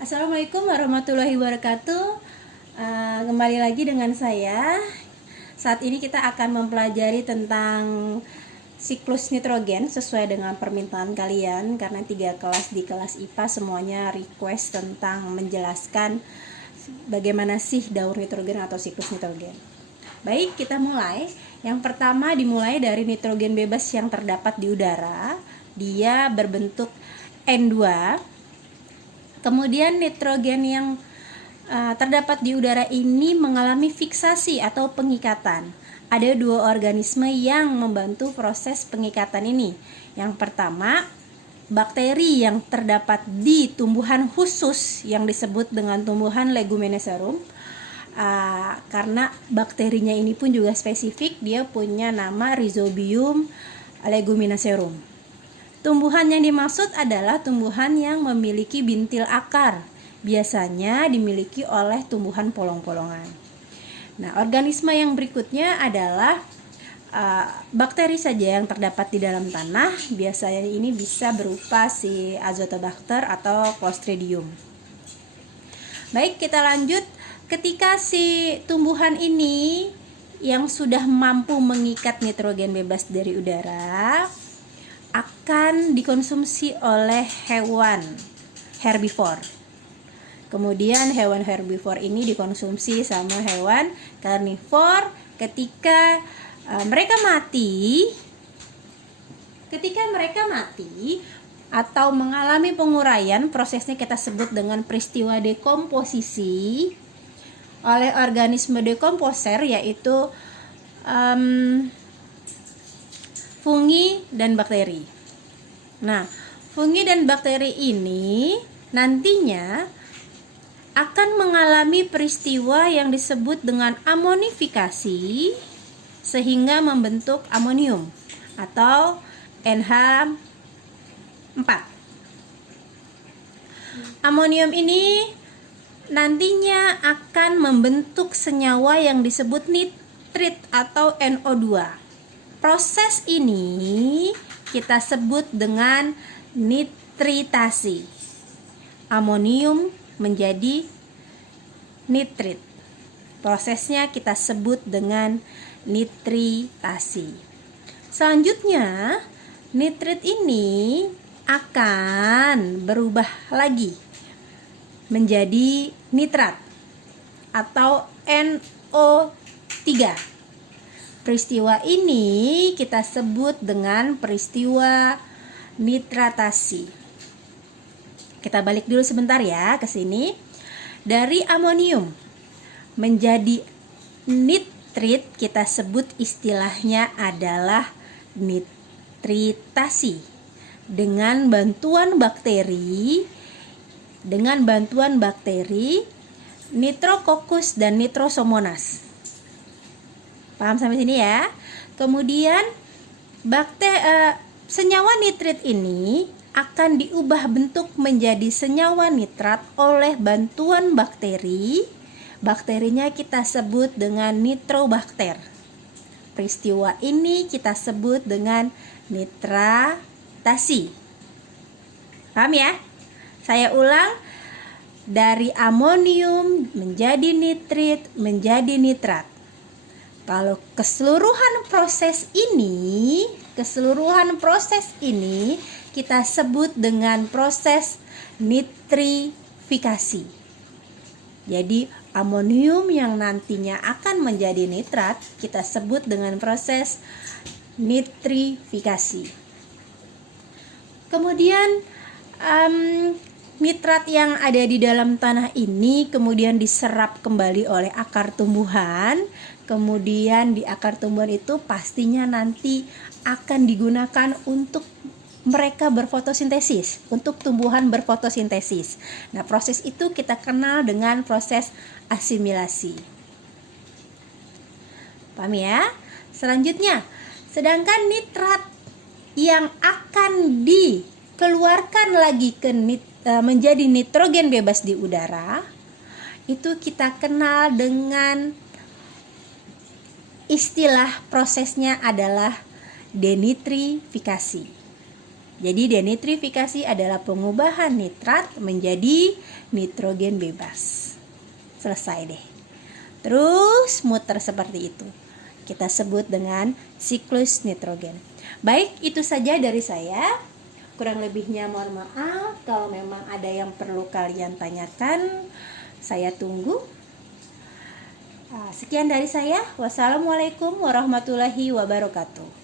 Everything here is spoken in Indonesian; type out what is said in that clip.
Assalamualaikum warahmatullahi wabarakatuh. Kembali lagi dengan saya. Saat ini kita akan mempelajari tentang siklus nitrogen sesuai dengan permintaan kalian, karena 3 kelas di kelas IPA semuanya request tentang menjelaskan bagaimana sih daur nitrogen atau siklus nitrogen. Baik, kita mulai. Yang pertama dimulai dari nitrogen bebas yang terdapat di udara. Dia berbentuk N2. Kemudian nitrogen yang terdapat di udara ini mengalami fiksasi atau pengikatan. Ada 2 organisme yang membantu proses pengikatan ini. Yang pertama, bakteri yang terdapat di tumbuhan khusus yang disebut dengan tumbuhan Leguminosarum. Karena bakterinya ini pun juga spesifik, dia punya nama Rhizobium leguminosarum. Tumbuhan yang dimaksud adalah tumbuhan yang memiliki bintil akar, biasanya dimiliki oleh tumbuhan polong-polongan. Nah, organisme yang berikutnya adalah bakteri saja yang terdapat di dalam tanah. Biasanya ini bisa berupa si Azotobacter atau Clostridium. Baik, kita lanjut. Ketika si tumbuhan ini yang sudah mampu mengikat nitrogen bebas dari udara akan dikonsumsi oleh hewan herbivore. Kemudian hewan herbivore ini dikonsumsi sama hewan karnivor. Ketika mereka mati atau mengalami penguraian, prosesnya kita sebut dengan peristiwa dekomposisi oleh organisme dekomposer, yaitu fungi dan bakteri. Nah, fungi dan bakteri ini nantinya akan mengalami peristiwa yang disebut dengan amonifikasi sehingga membentuk amonium atau NH4. Amonium ini nantinya akan membentuk senyawa yang disebut nitrit atau NO2. Proses ini kita sebut dengan nitritasi. Amonium menjadi nitrit. Prosesnya kita sebut dengan nitritasi. Selanjutnya, nitrit ini akan berubah lagi menjadi nitrat atau NO3. Peristiwa ini kita sebut dengan peristiwa nitratasi. Kita balik dulu sebentar ya ke sini. Dari amonium menjadi nitrit, kita sebut istilahnya adalah nitritasi. Dengan bantuan bakteri Nitrococcus dan Nitrosomonas. Paham sampai sini ya? Kemudian senyawa nitrit ini akan diubah bentuk menjadi senyawa nitrat oleh bantuan bakteri. Bakterinya kita sebut dengan nitrobakter. Peristiwa ini kita sebut dengan nitratasi. Paham ya? Saya ulang, dari amonium menjadi nitrit menjadi nitrat. Kalau keseluruhan proses ini kita sebut dengan proses nitrifikasi. Jadi amonium yang nantinya akan menjadi nitrat kita sebut dengan proses nitrifikasi. Kemudian nitrat yang ada di dalam tanah ini kemudian diserap kembali oleh akar tumbuhan. Kemudian di akar tumbuhan itu pastinya nanti akan digunakan untuk mereka berfotosintesis, untuk tumbuhan berfotosintesis. Nah, proses itu kita kenal dengan proses asimilasi. Paham ya? Selanjutnya, sedangkan nitrat yang akan dikeluarkan lagi menjadi nitrogen bebas di udara, itu kita kenal dengan istilah prosesnya adalah denitrifikasi. Jadi denitrifikasi adalah pengubahan nitrat menjadi nitrogen bebas. Selesai deh. Terus muter seperti itu. Kita sebut dengan siklus nitrogen. Baik, itu saja dari saya. Kurang lebihnya mohon maaf. Kalau memang ada yang perlu kalian tanyakan, saya tunggu. Sekian dari saya. Wassalamualaikum warahmatullahi wabarakatuh.